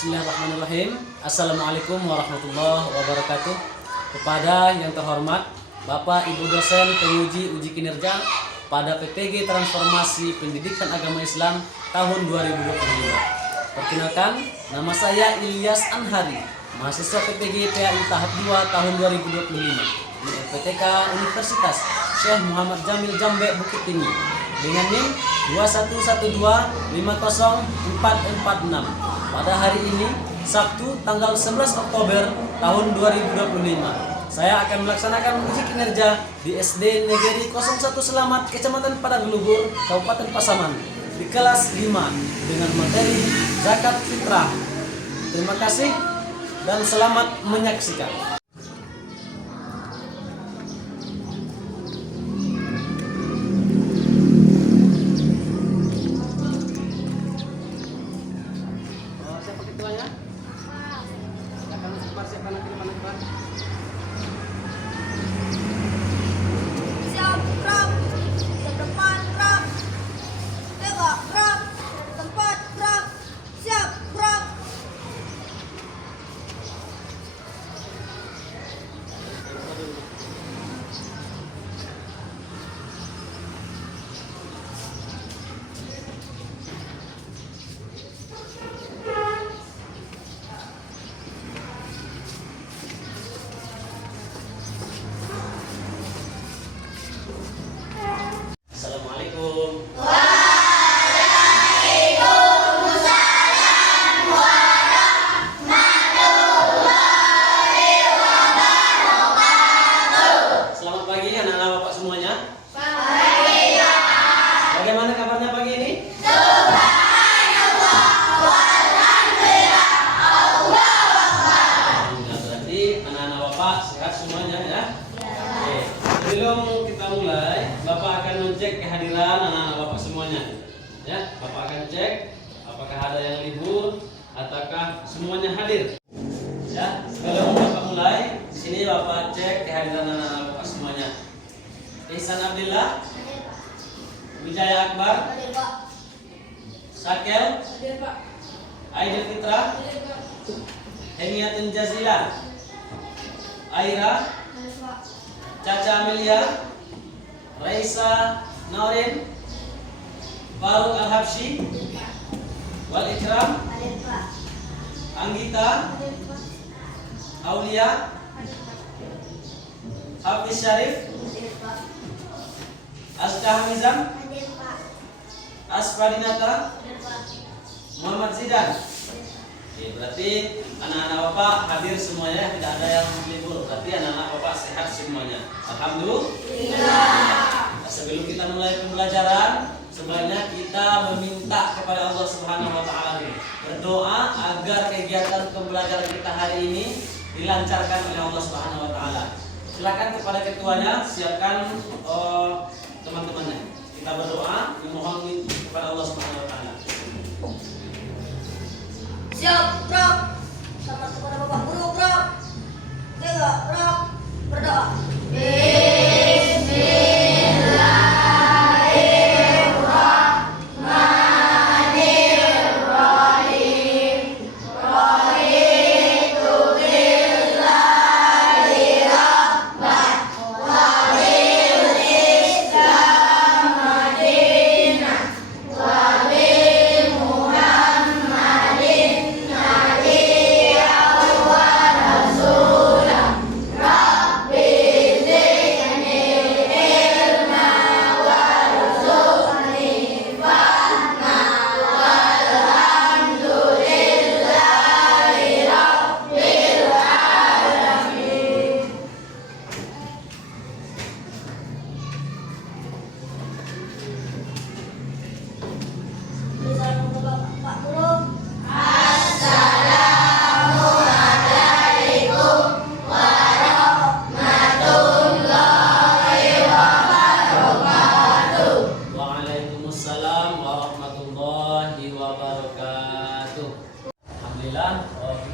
Bismillahirrahmanirrahim. Assalamualaikum warahmatullahi wabarakatuh. Kepada yang terhormat Bapak Ibu dosen penguji uji kinerja pada PPG Transformasi Pendidikan Agama Islam tahun 2025. Perkenalkan, nama saya Ilyas Anhari, mahasiswa PPG PAI tahap 2 tahun 2025 di FPTK Universitas Syekh Muhammad Jamil Jambe Bukit Tinggi dengan NIM 211250446. Pada hari ini, Sabtu tanggal 11 Oktober tahun 2025, saya akan melaksanakan uji kinerja di SD Negeri 01 Selamat, Kecamatan Padang-Luhur, Kabupaten Pasaman, di kelas 5 dengan materi zakat fitrah. Terima kasih dan selamat menyaksikan. Assalamualaikum. Selamat pagi anak-anak Bapak semuanya. Pagi. Bagaimana kabarnya pagi ini? Berarti anak-anak Bapak sehat semuanya ya? Oke. Sebelum kita mulai, Bapak akan mencek kehadiran anak-anak Bapak semuanya. Ya, Bapak akan cek apakah ada yang libur ataukah semuanya hadir. Ya, sebelum Bapak mulai, di sini Bapak cek kehadiran anak-anak Bapak semuanya. Ihsan Abdillah, Wijaya Akbar, Sakel, Aidil Fitra, Hemiatun Jazila, Aira, Caca Amelia, Raisa Naurin, Faruk Al-Habsyi, Wal Ikram, Anggita, Aulia, Hafiz Syarif, Aska Hamizam, Asfadinata, Muhammad Zidan. Oke, berarti anak-anak Bapak hadir semuanya, tidak ada yang libur. Berarti anak-anak Bapak sehat semuanya. Alhamdulillah. Sebelum kita mulai pembelajaran, sebenarnya kita meminta kepada Allah Subhanahu wa taala berdoa agar kegiatan pembelajaran kita hari ini dilancarkan oleh Allah Subhanahu wa taala. Silakan kepada ketuanya siapkan teman-temannya. Kita berdoa memohon kepada Allah Subhanahu wa taala. Siap, Prof. Selamat kepada Bapak Guru, Prof. Tiga, Prof. Berdoa.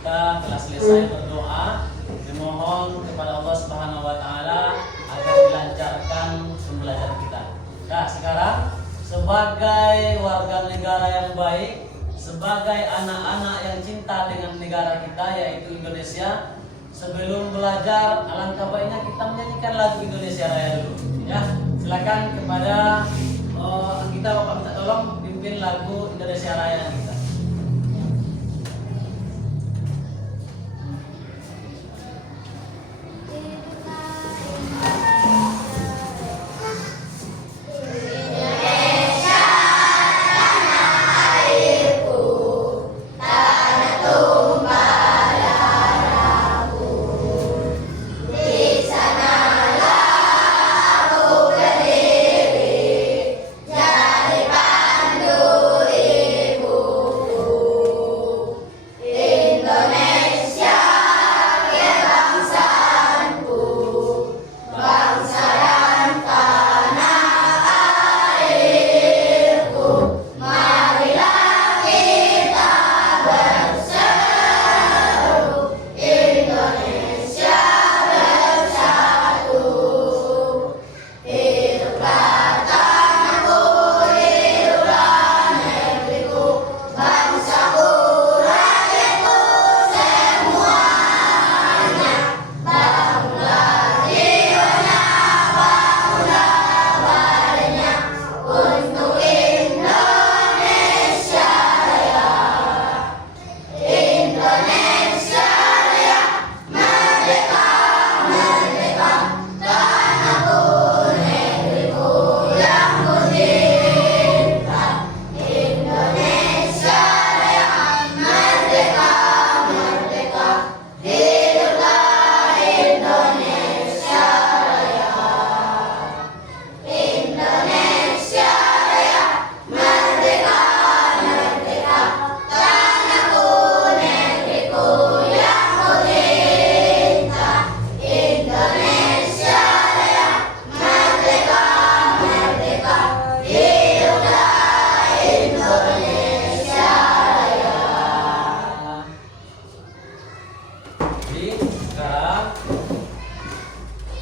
Kita telah selesai berdoa memohon kepada Allah Subhanahu wa taala agar dilancarkan pembelajaran kita. Nah, sekarang sebagai warga negara yang baik, sebagai anak-anak yang cinta dengan negara kita yaitu Indonesia, sebelum belajar alangkah baiknya kita menyanyikan lagu Indonesia Raya dulu. Ya, silakan kepada kita Bapak minta tolong pimpin lagu Indonesia Raya kita.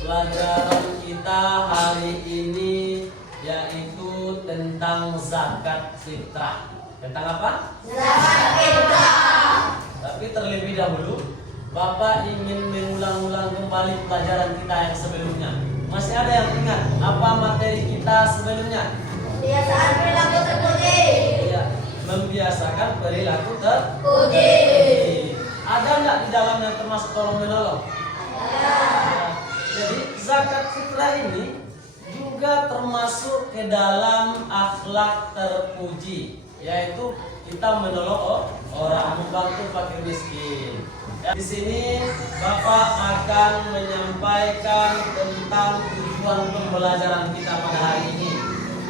Pelajaran kita hari ini yaitu tentang zakat fitrah. Tentang apa? Zakat fitrah. Tapi terlebih dahulu, Bapak ingin mengulang-ulang kembali pelajaran kita yang sebelumnya. Masih ada yang ingat apa materi kita sebelumnya? Kebiasaan perilaku terpuji. Iya, membiasakan perilaku terpuji. Puji. Ada nggak di dalam yang termasuk tolong menolong? Ada. Jadi zakat fitrah ini juga termasuk ke dalam akhlak terpuji, yaitu kita menolong orang, membantu fakir miskin. Ya, di sini Bapak akan menyampaikan tentang tujuan pembelajaran kita pada hari ini.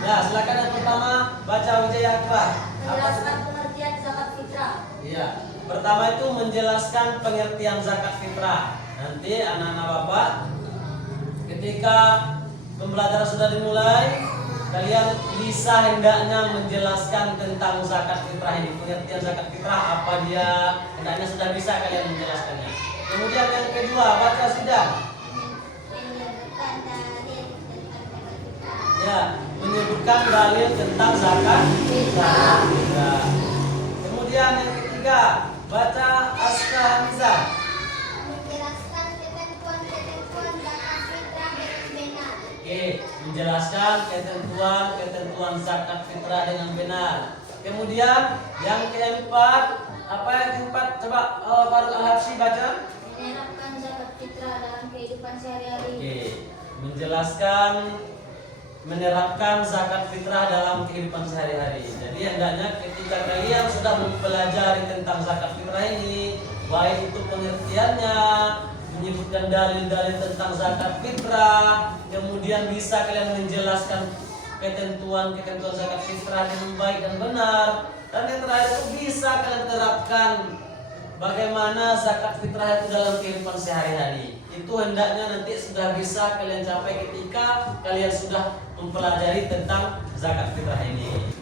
Nah, silakan yang pertama baca Wijaya Akbar. Menjelaskan pengertian zakat fitrah. Iya, pertama itu menjelaskan pengertian zakat fitrah. Nanti anak-anak Bapak ketika pembelajaran sudah dimulai, kalian bisa hendaknya menjelaskan tentang zakat fitrah ini. Pengertian zakat fitrah apa dia, hendaknya sudah bisa kalian menjelaskannya. Kemudian yang kedua, baca sidang. Ya, menyebutkan dalil tentang zakat fitrah. Ya. Kemudian yang ketiga, baca Aska Hamzah. Menjelaskan ketentuan-ketentuan zakat fitrah dengan benar. Oke, menjelaskan ketentuan zakat fitrah dengan benar. Kemudian yang keempat, apa yang keempat? Coba Faruk Al-Habsyi baca. Menerapkan zakat fitrah dalam kehidupan sehari-hari. Oke, menjelaskan menerapkan zakat fitrah dalam kehidupan sehari-hari. Jadi hendaknya ketika kalian sudah mempelajari tentang zakat fitrah ini, baik itu pengertiannya, menyebutkan dalil-dalil tentang zakat fitrah, kemudian bisa kalian menjelaskan ketentuan zakat fitrah dengan baik dan benar, dan yang terakhir itu bisa kalian terapkan bagaimana zakat fitrah itu dalam kehidupan sehari-hari. Itu hendaknya nanti sudah bisa kalian capai ketika kalian sudah mempelajari tentang zakat fitrah ini.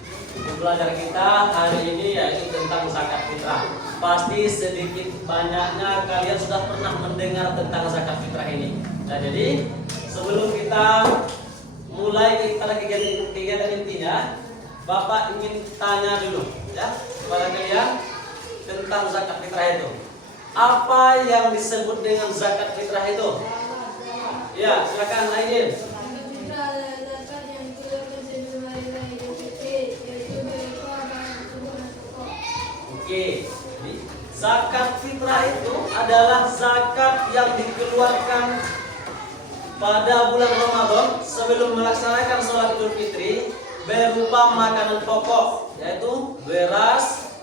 Pelajaran kita hari ini yaitu tentang zakat fitrah. Pasti sedikit banyaknya kalian sudah pernah mendengar tentang zakat fitrah ini. Nah, jadi sebelum kita mulai pada kegiatan intinya, Bapak ingin tanya dulu, ya. kepada kalian tentang zakat fitrah itu. Apa yang disebut dengan zakat fitrah itu? Ya, silakan Aidin. Zakat fitrah adalah zakat yang dikeluarkan sebelum hari raya Idul Fitri, yaitu berupa bahan kebutuhan pokok. Oke. Jadi, zakat fitrah itu adalah zakat yang dikeluarkan pada bulan Ramadan sebelum melaksanakan sholat Idul Fitri berupa makanan pokok, yaitu beras,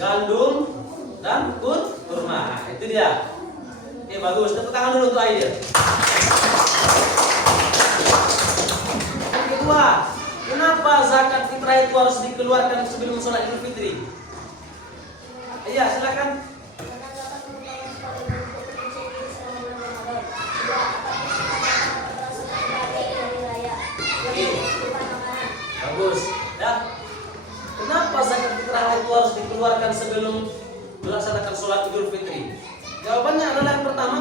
gandum, dan kurma. Itu dia. Oke, bagus. Tepuk tangan dulu untuk Aidil. Yang kedua, kenapa zakat fitrah itu harus dikeluarkan sebelum sholat Idul Fitri? Iya, silakan. Karena zakat merupakan sekali bentuk konsumsi selama bulan Ramadan. Juga akan melaksanakan hari raya yang berupa makanan. Bagus. Ya. Kenapa zakat fitrah itu harus dikeluarkan sebelum melaksanakan sholat Idul Fitri? Jawabannya adalah yang pertama,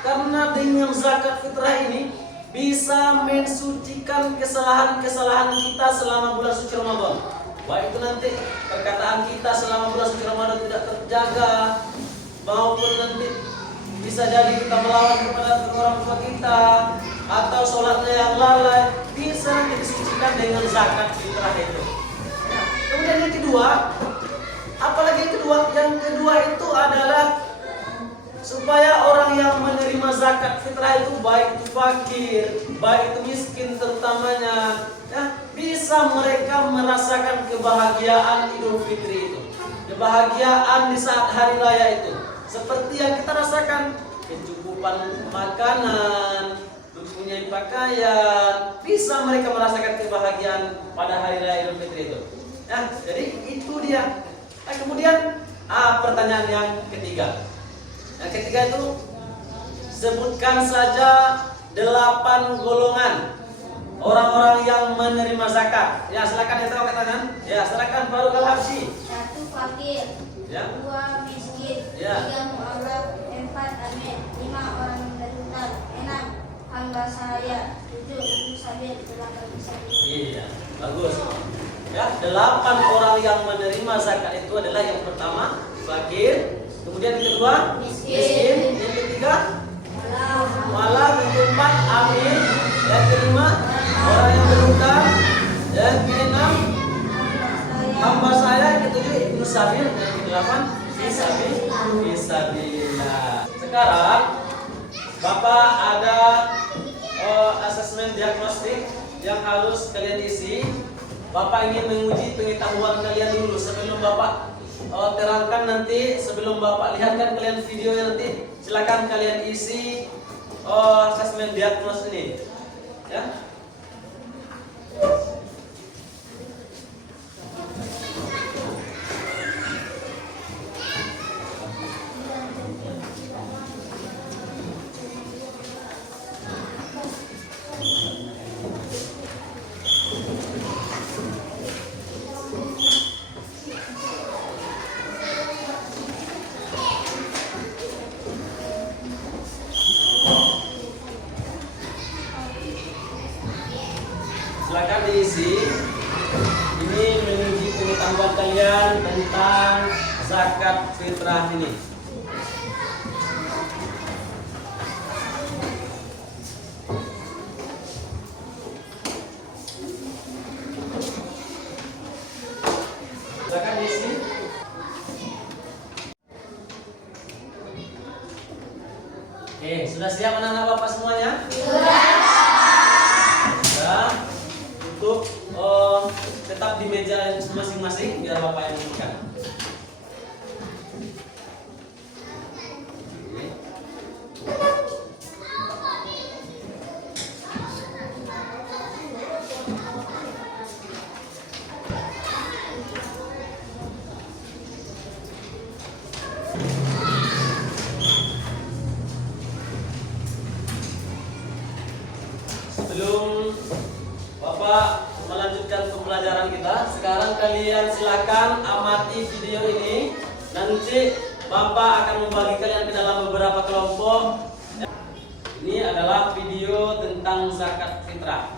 karena dengan zakat fitrah ini bisa mensucikan kesalahan-kesalahan kita selama bulan suci Ramadan. Baik itu nanti perkataan kita selama bulan suci Ramadan tidak terjaga, maupun nanti bisa jadi kita melawan kepada orang tua kita, atau sholatnya yang lalai, bisa nanti disucikan dengan zakat fitrah itu. Nah, kemudian yang kedua, apalagi yang kedua? Yang kedua itu adalah supaya orang yang menerima zakat fitrah itu, baik itu fakir, baik itu miskin terutamanya, ya, bisa mereka merasakan kebahagiaan Idul Fitri itu, kebahagiaan di saat hari raya itu, seperti yang kita rasakan, kecukupan makanan, mempunyai pakaian, bisa mereka merasakan kebahagiaan pada hari raya Idul Fitri itu. Ya, jadi itu dia. Nah, kemudian pertanyaan yang ketiga. Yang ketiga itu, sebutkan saja 8 golongan orang-orang yang menerima zakat. Ya, silakan yang tahu angkat tangan. Ya, silakan Faruk Al-Habsyi. 1. Fakir. Ya. 2. Miskin. Ya. 3. Mu'alaf. 4. Amin. 5. Orang yang berhutang. 6. Hamba sahaya. 7. Ibu sabil. 8. sabil. Iya, bagus. Ya, 8 orang yang menerima zakat itu adalah yang pertama fakir, kemudian yang kedua miskin, yang ketiga mu'alaf, yang keempat amin, yang kelima orang yang berhutang, yang keenam hamba saya, yang ketujuh ibnu sabil, dan yang kedelapan fisabilillah. Sekarang Bapak ada asesmen diagnostik yang harus kalian isi. Bapak ingin menguji pengetahuan kalian dulu sebelum Bapak terangkan nanti, sebelum Bapak lihatkan kalian videonya nanti. Silakan kalian isi asesmen diagnos ini, ya. Silakan diisi. Ini menguji pengetahuan kalian tentang zakat fitrah ini. Silakan diisi. Oke, sudah siap anak-anak Bapak semuanya? Sudah. Untuk tetap di meja masing-masing biar Bapak yang menunjukkan. Sebelum Bapak melanjutkan pembelajaran kita, sekarang kalian silakan amati video ini. Nanti Bapak akan membagi kalian ke dalam beberapa kelompok. Ini adalah video tentang zakat fitrah.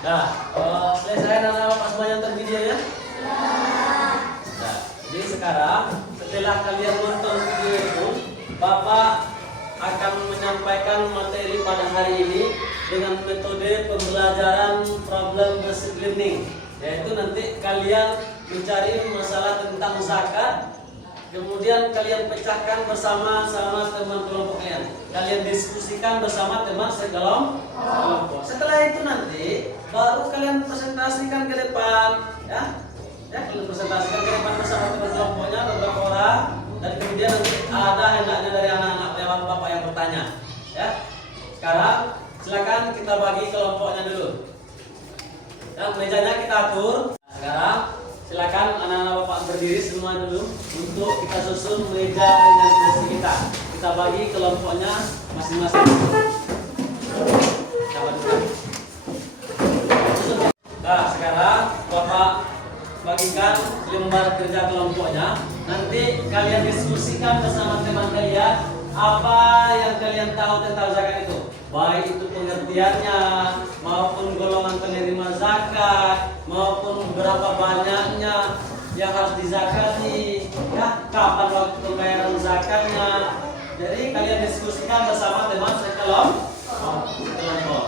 Nah, selesai anak-anak pas semuanya nonton video ya? Nah, jadi sekarang setelah kalian nonton video itu, Bapak akan menyampaikan materi pada hari ini dengan metode pembelajaran problem based learning, yaitu nanti kalian mencari masalah tentang zakat, kemudian kalian pecahkan bersama teman kelompok kalian. Kalian diskusikan bersama teman sekelompok. Setelah itu nanti baru kalian presentasikan ke depan, ya. Kalian presentasikan ke depan bersama teman kelompoknya beberapa orang, dan kemudian nanti ada hendaknya dari anak-anak lewat Bapak yang bertanya, ya. Sekarang silakan kita bagi kelompoknya dulu. Dan mejanya kita atur. Nah, sekarang silakan anak-anak Bapak berdiri semua dulu untuk kita susun meja dengan kursi kita. Kita bagi kelompoknya masing-masing. Nah, sekarang Bapak bagikan lembar kerja kelompoknya. Nanti kalian diskusikan bersama teman kalian apa yang kalian tahu tentang zakat itu, baik itu pengertiannya maupun golongan penerima zakat maupun berapa banyaknya yang harus dizakati, ya, kapan waktu pembayaran zakatnya. Jadi kalian diskusikan bersama teman sekelompok.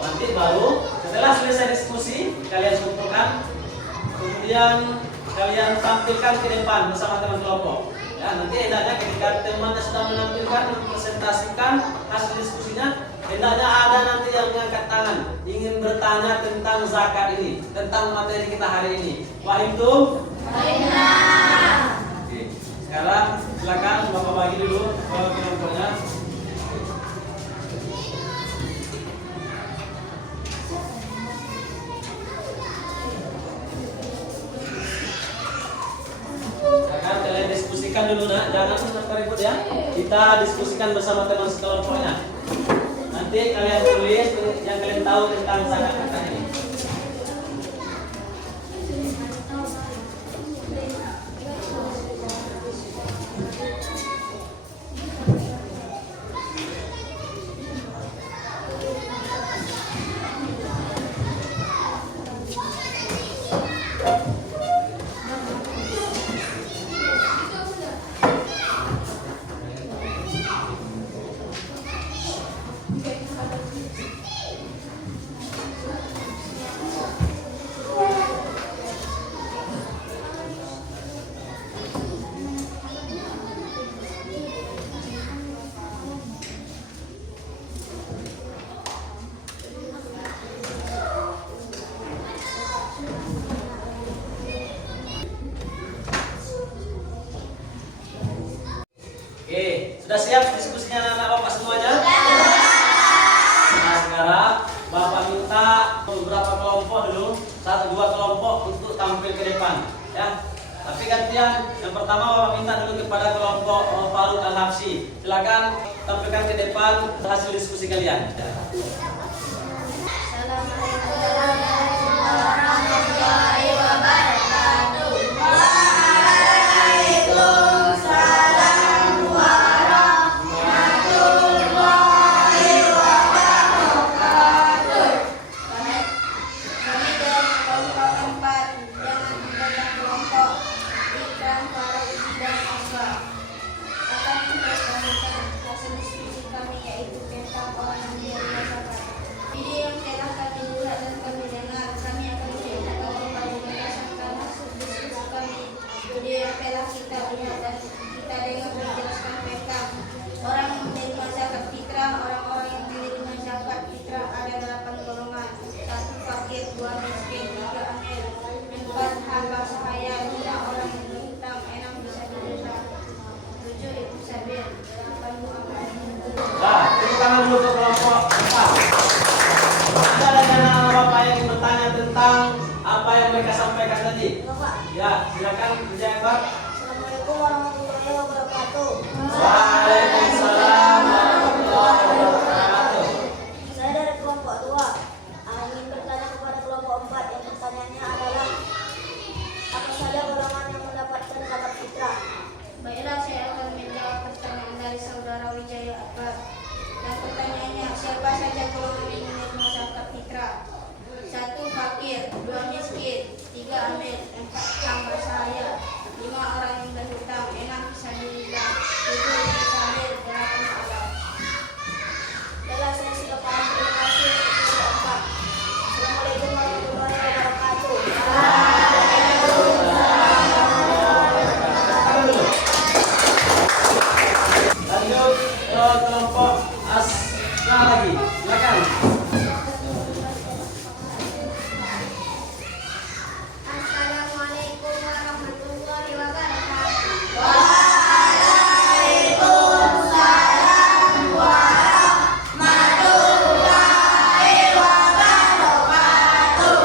Nanti baru setelah selesai diskusi kalian kumpulkan, kemudian kalian tampilkan ke depan bersama teman kelompok. Ya, nanti hendaknya ketika temannya sudah menampilkan mempresentasikan hasil diskusinya, hendaknya ada nanti yang mengangkat tangan ingin bertanya tentang zakat ini, tentang materi kita hari ini. Paham tuh? Oke. Sekarang silakan Bapak bagi dulu ke kelompoknya. Kalian diskusikan dulu, nak, jangan ribut ya. Kita diskusikan bersama teman sekelompoknya. Nanti kalian tulis yang kalian tahu tentang zakat ini. Oke, sudah siap diskusinya anak-anak Bapak semuanya? Nah, sekarang Bapak minta beberapa kelompok dulu, 1-2 kelompok untuk tampil ke depan, ya. Tapi gantian, yang pertama Bapak minta dulu kepada kelompok Faruk Al-Habsyi. Silakan tampilkan ke depan hasil diskusi kalian. Assalamualaikum warahmatullahi wabarakatuh. Waalaikumsalam warahmatullahi wabarakatuh. Kami dari kelompok 4 dengan beberapa kelompok Ikram, Faruk, dan Aswa akan mempresentasikan hasil diskusi kami, yaitu tentang orang yang menerima zakat. Wiranti. Bapak. Ya, silakan kerja Pak. Assalamualaikum warahmatullahi wabarakatuh. Waalaikumsalam warahmatullahi wabarakatuh. Saya dari kelompok 2. Ingin bertanya kepada kelompok 4. Yang pertanyaannya adalah apa saja golongan yang mendapatkan zakat fitrah? Baiklah, saya akan menjawab pertanyaan dari saudara Wijaya Akbar. Yang pertanyaannya, siapa saja golongan yang menerima zakat fitrah? 1. Fakir, 2. miskin, 3. amil, 4. hamba sahaya, 5. orang yang berhutang, 6. fisabilillah, 7. fisabel, 8. salat. Baiklah, saya sudah paham. Terima kasih. Kelompok 4. Assalamualaikum warahmatullahi wabarakatuh. Lanjut ke kelompok Asna lagi. Silakan. Assalamualaikum warahmatullahi wabarakatuh.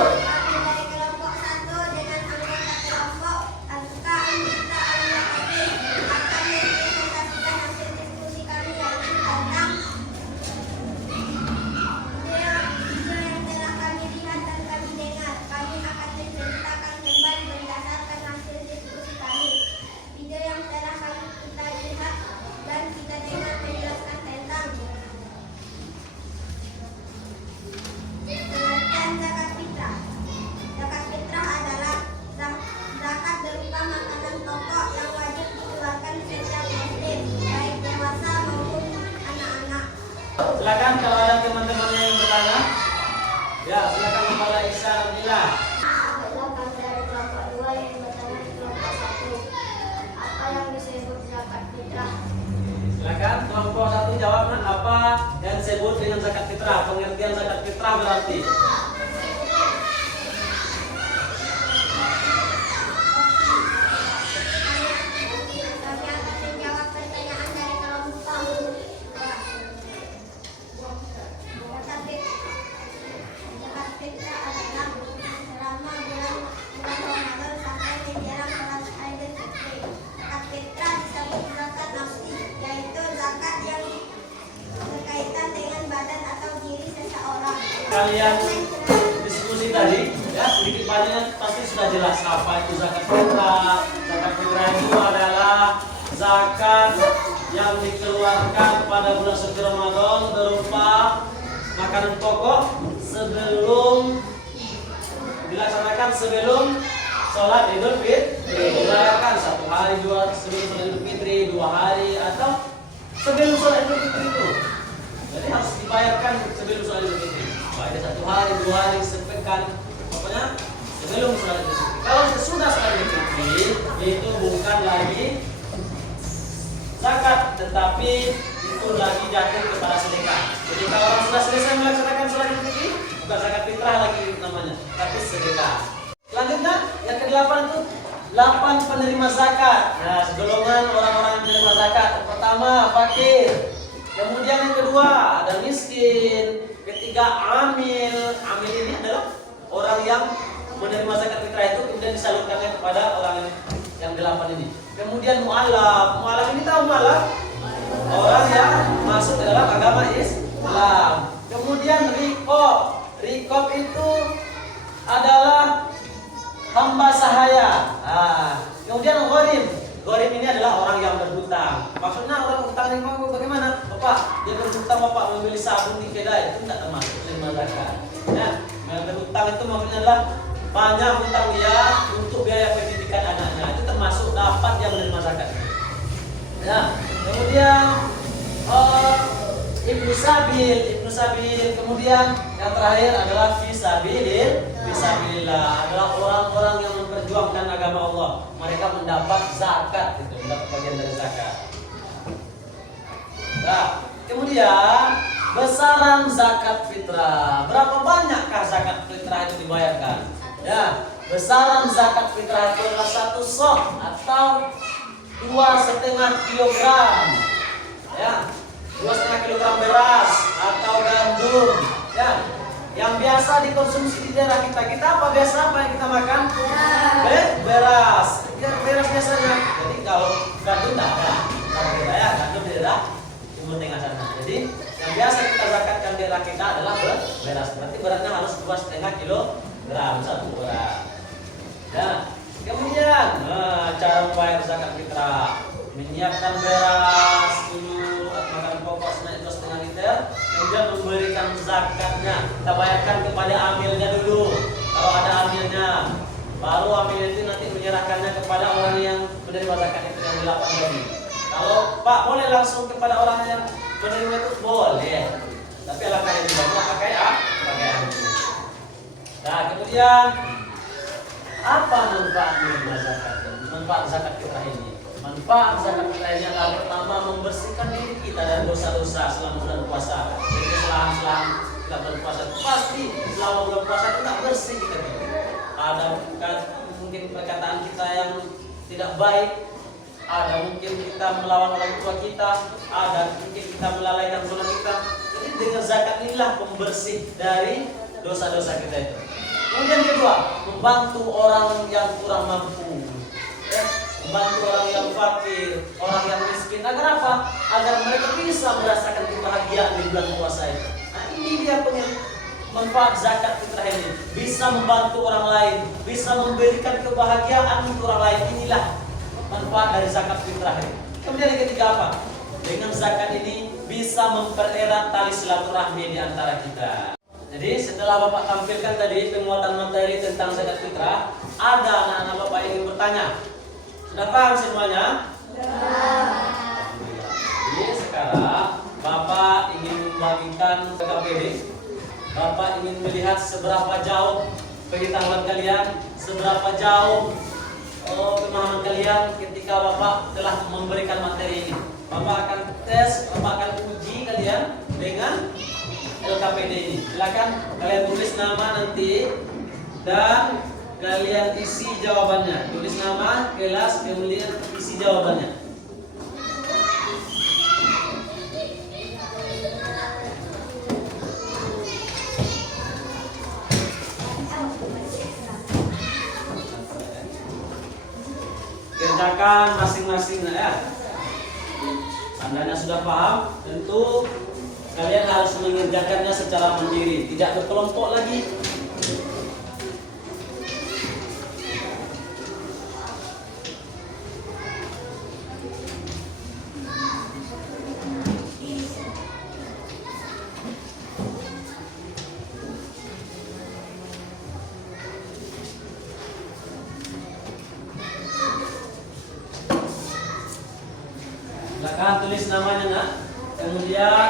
Kami dari kelompok 1 dengan anggota kelompok Anka Anggita Al-Muhammad akan mempresentasikan hasil diskusi kami yaitu tentang video yang telah kami lihat dan kami dengar. Kami akan menceritakan kembali berdasarkan hasil diskusi kami. Video yang telah kita lihat dan kita dengar menjelaskan tentang pengertian zakat fitrah. Zakat fitrah adalah zakat berupa makanan pokok yang wajib dikeluarkan setiap muslim, baik dewasa maupun anak-anak. Silakan kalau ada teman-teman yang bertanya. Ya, silakan kepada Ihsan Abdillah. Baiklah, kami dari kelompok 2 yang bertanya di kelompok 1. Apa yang disebut zakat fitrah? Silakan kelompok 1 jawab apa yang disebut dengan zakat fitrah. Pengertian zakat fitrah berarti. Kami akan menjawab pertanyaan dari kelompok 2. Zakat fitrah adalah selama bulan Ramadan sampai menjelang sholat Idul Fitri. Zakat fitrah disebut zakat nafsi, yaitu zakat yang berkaitan dengan badan atau diri seseorang. Kalian diskusi tadi, ya sedikit banyak pasti sudah jelas apa itu zakat fitrah. Zakat fitrah itu adalah zakat yang dikeluarkan pada bulan suci Ramadan berupa makanan pokok sebelum dilaksanakan sebelum sholat Idul Fitri. Dibayarkan 1 hari, 2 sebelum sholat Idul Fitri, 2 hari atau sebelum sholat Idul Fitri itu. Jadi harus dibayarkan sebelum sholat Idul Fitri. Baik 1 hari, 2 hari, sepekan, pokoknya sebelum sholat Idul Fitri. Kalau sesudah sholat Idul Fitri itu bukan lagi zakat, tetapi itu lagi jatuh kepada sedekah. Jadi kalau orang sudah selesai melaksanakan sholat Idul Fitri, bukan zakat fitrah lagi namanya, tapi sedekah. Selanjutnya yang ke-8 itu 8 penerima zakat. Nah, segolongan orang-orang yang menerima zakat. Pertama, fakir. Kemudian yang kedua ada miskin. Ketiga, amil. Amil ini adalah orang yang menerima zakat fitrah itu kemudian disalurkannya kepada orang yang 8 ini. Kemudian mu'alaf. Mu'alaf ini tahu mu'alaf? Orang yang masuk ke dalam agama Islam. Kemudian rikob. Rikob itu adalah hamba sahaya. Kemudian gharim. Gharim ini adalah orang yang berhutang. Maksudnya orang hutang ini bagaimana? Bapak, dia berhutang Bapak membeli sabun di kedai, itu tidak termasuk menerima zakat. Ya, yang berhutang itu maksudnya adalah banyak hutang dia untuk biaya pendidikan anaknya. Itu termasuk dapat dia menerima zakat. Ya, kemudian Ibnu Sabil, kemudian yang terakhir adalah fisabilillah, adalah orang-orang yang memperjuangkan agama Allah. Mereka mendapat zakat, itu mendapat bagian dari zakat. Nah, kemudian besaran zakat fitrah. Berapa banyakkah zakat fitrah itu dibayarkan? Ya, besaran zakat fitrah itu adalah 1 sok atau 2,5 kilogram. Ya. 2,5 kilogram beras atau gandum, ya. yang biasa dikonsumsi di daerah kita. Kita apa biasa apa yang kita makan? Beras. Ya, beras biasanya. Jadi kalau gandum tidak ada. Kalau kita ya gandum di daerah Timur Tengah sana. Jadi yang biasa kita zakatkan di daerah kita adalah beras. Berarti beratnya harus 2,5 kilogram satu beras. Ya. Kemudian cara membayar zakat fitrah, menyiapkan beras dulu, makanan pokok sebanyak 2,5 liter, kemudian memberikan zakatnya. Kita bayarkan kepada amilnya dulu. Kalau ada amilnya, baru amil itu nanti menyerahkannya kepada orang yang menerima zakat itu yang 8 tadi. Kalau Pak boleh langsung kepada orang yang menerima itu boleh, tapi alangkah lebih bagus pakai amil. Nah kemudian apa manfaat menerima zakat? Manfaat zakat fitrah ini. Manfaat zakat fitrah ini adalah pertama membersihkan diri kita dari dosa-dosa selama bulan puasa. Jadi kesalahan-kesalahan kita bulan puasa pasti selama bulan puasa itu tak bersih kita. Ada mungkin perkataan kita yang tidak baik, ada mungkin kita melawan orang tua kita, ada mungkin kita melalaikan sholat kita. Jadi dengan zakat inilah pembersih dari dosa-dosa kita itu. Kemudian kedua, membantu orang yang kurang mampu, ya, membantu orang yang fakir, orang yang miskin. Agar apa? Agar mereka bisa merasakan kebahagiaan di bulan puasa itu. Nah ini dia manfaat zakat fitrah ini. Bisa membantu orang lain, bisa memberikan kebahagiaan untuk orang lain. Inilah manfaat dari zakat fitrah ini. Kemudian yang ketiga apa? Dengan zakat ini bisa mempererat tali silaturahmi di antara kita. Jadi setelah Bapak tampilkan tadi penguatan materi tentang zakat fitrah, ada anak-anak Bapak yang ingin bertanya. Sudah paham semuanya? Jadi sekarang Bapak ingin membagikan ke KPD. Bapak ingin melihat seberapa jauh pengetahuan kalian, seberapa jauh pemahaman kalian ketika Bapak telah memberikan materi ini. Bapak akan tes, Bapak akan uji kalian dengan LKPD ini. Silakan kalian tulis nama nanti dan kalian isi jawabannya. Tulis nama, kelas, kemudian isi jawabannya. Kerjakan masing-masing ya. Andanya sudah paham, tentu kalian harus mengerjakannya secara mandiri, tidak berkelompok lagi. Silakan tulis namanya nak. Kemudian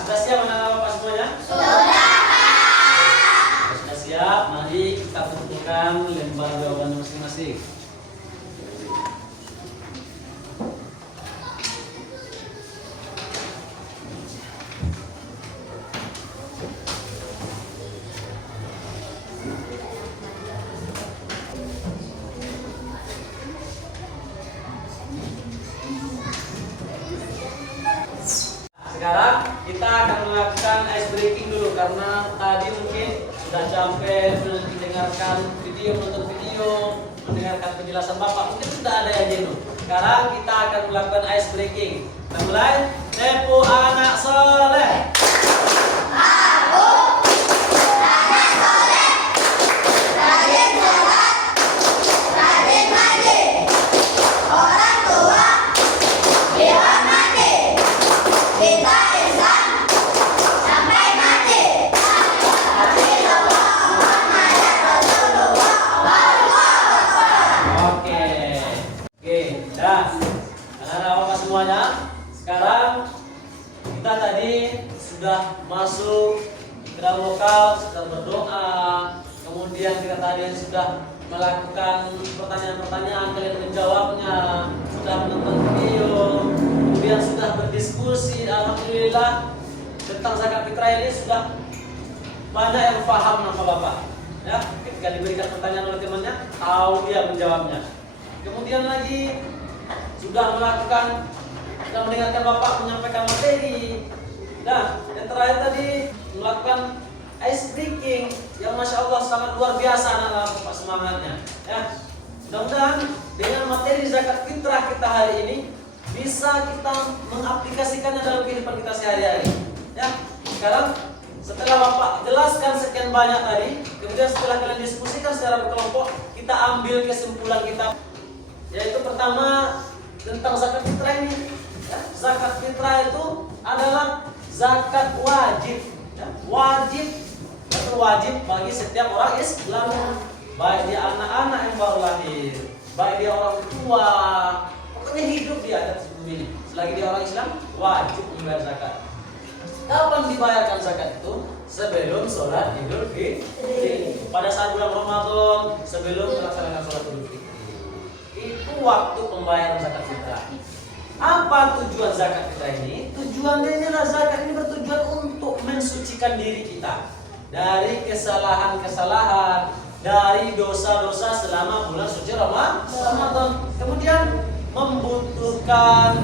sudah siap anak-anak Bapak semuanya? Sudah siap, mari kita kumpulkan lembar jawaban masing-masing. Sekarang kita akan melakukan ice breaking dulu karena tadi mungkin sudah capek mendengarkan video, menonton video, mendengarkan penjelasan Bapak, mungkin sudah ada yang jenuh. Sekarang kita akan melakukan ice breaking. Kita mulai. Tempo anak soleh. Sekarang kita tadi sudah masuk ke dalam lokal, sudah berdoa, kemudian kita tadi sudah melakukan pertanyaan-pertanyaan, kalian menjawabnya, sudah menonton video, kemudian sudah berdiskusi. Alhamdulillah tentang zakat fitrah ini sudah banyak yang paham nama Bapak. Ya, ketika diberikan pertanyaan oleh temannya, tahu dia menjawabnya. Kemudian lagi sudah melakukan, sudah mendengarkan Bapak menyampaikan materi. Dan yang terakhir tadi melakukan ice breaking yang masya Allah sangat luar biasa anak-anak Bapak semangatnya. Ya, mudah-mudahan dengan materi zakat fitrah kita hari ini bisa kita mengaplikasikannya dalam kehidupan kita sehari-hari. Ya, sekarang setelah Bapak jelaskan sekian banyak tadi, kemudian setelah kalian diskusikan secara berkelompok, kita ambil kesimpulan kita, yaitu pertama tentang zakat fitrah ini. Ya, zakat fitrah itu adalah zakat wajib, ya, wajib atau wajib bagi setiap orang Islam, baik dia anak-anak yang baru lahir, baik dia orang tua, pokoknya hidup di atas bumi ini. Selagi dia orang Islam, wajib membayar zakat. Kapan dibayarkan zakat itu? Sebelum sholat Idul Fitri. Pada saat bulan Ramadan, sebelum melaksanakan sholat Idul Fitri. Itu waktu pembayaran zakat fitrah. Apa tujuan zakat fitrah ini? Tujuannya adalah zakat ini bertujuan untuk mensucikan diri kita dari kesalahan-kesalahan, dari dosa-dosa selama bulan suci Ramadan. Kemudian membutuhkan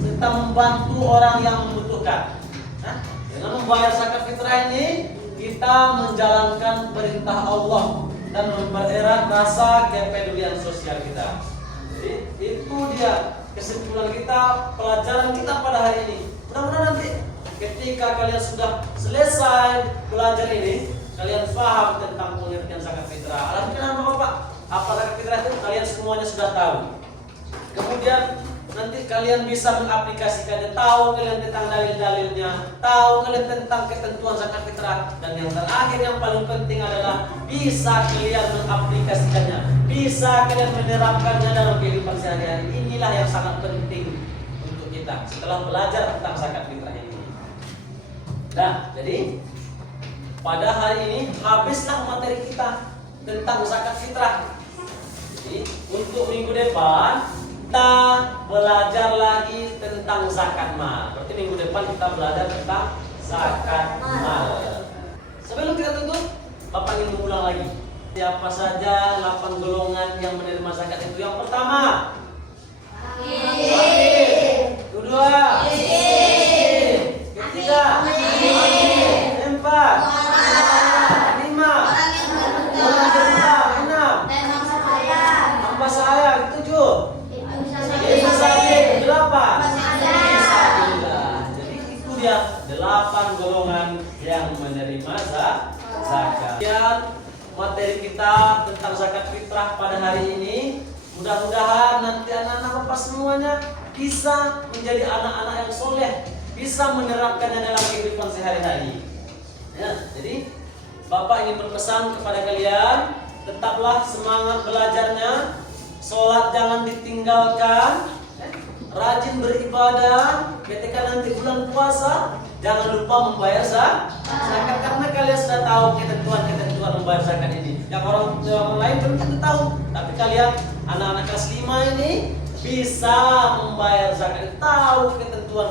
serta membantu orang yang membutuhkan. Nah, dengan membayar zakat fitrah ini kita menjalankan perintah Allah dan mempererat rasa kepedulian sosial kita. Jadi itu dia kesimpulan kita, pelajaran kita pada hari ini. Mudah-mudahan nanti ketika kalian sudah selesai belajar ini, kalian paham tentang pengertian zakat fitrah. Alhamdulillah Bapak, apa zakat fitrah itu kalian semuanya sudah tahu. Kemudian nanti kalian bisa mengaplikasikannya, tahu kalian tentang dalil-dalilnya, tahu kalian tentang ketentuan zakat fitrah, dan yang terakhir yang paling penting adalah bisa kalian mengaplikasikannya, bisa kalian menerapkannya dalam kehidupan sehari-hari. Inilah yang sangat penting untuk kita setelah belajar tentang zakat fitrah ini. Nah, jadi pada hari ini habislah materi kita tentang zakat fitrah. Jadi untuk minggu depan kita belajar lagi tentang zakat mal. Berarti minggu depan kita belajar tentang zakat mal. Sebelum kita tutup, Bapak ingin mengulang lagi. Siapa saja 8 golongan yang menerima zakat itu? Yang pertama, kedua, ketiga, keempat, lima, orang kedua, enam, hamba saya, tujuh. Jadi itu dia 8 golongan yang menerima zakat. Sekian materi kita tentang zakat fitrah pada hari ini. Mudah-mudahan nanti anak-anak Bapak semuanya bisa menjadi anak-anak yang soleh, bisa menerapkannya dalam kehidupan sehari-hari. Ya, jadi Bapak ingin berpesan kepada kalian, tetaplah semangat belajarnya. Sholat jangan ditinggalkan, rajin beribadah. Ketika nanti bulan puasa, jangan lupa membayar zakat, karena kalian sudah tahu ketentuan membayar zakat ini. Yang orang lain belum tentu tahu, tapi kalian anak-anak kelas 5 ini bisa membayar zakat, tahu ketentuan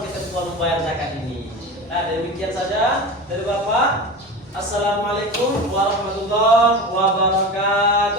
membayar zakat ini. Nah, demikian saja dari Bapak. Assalamualaikum warahmatullahi wabarakatuh.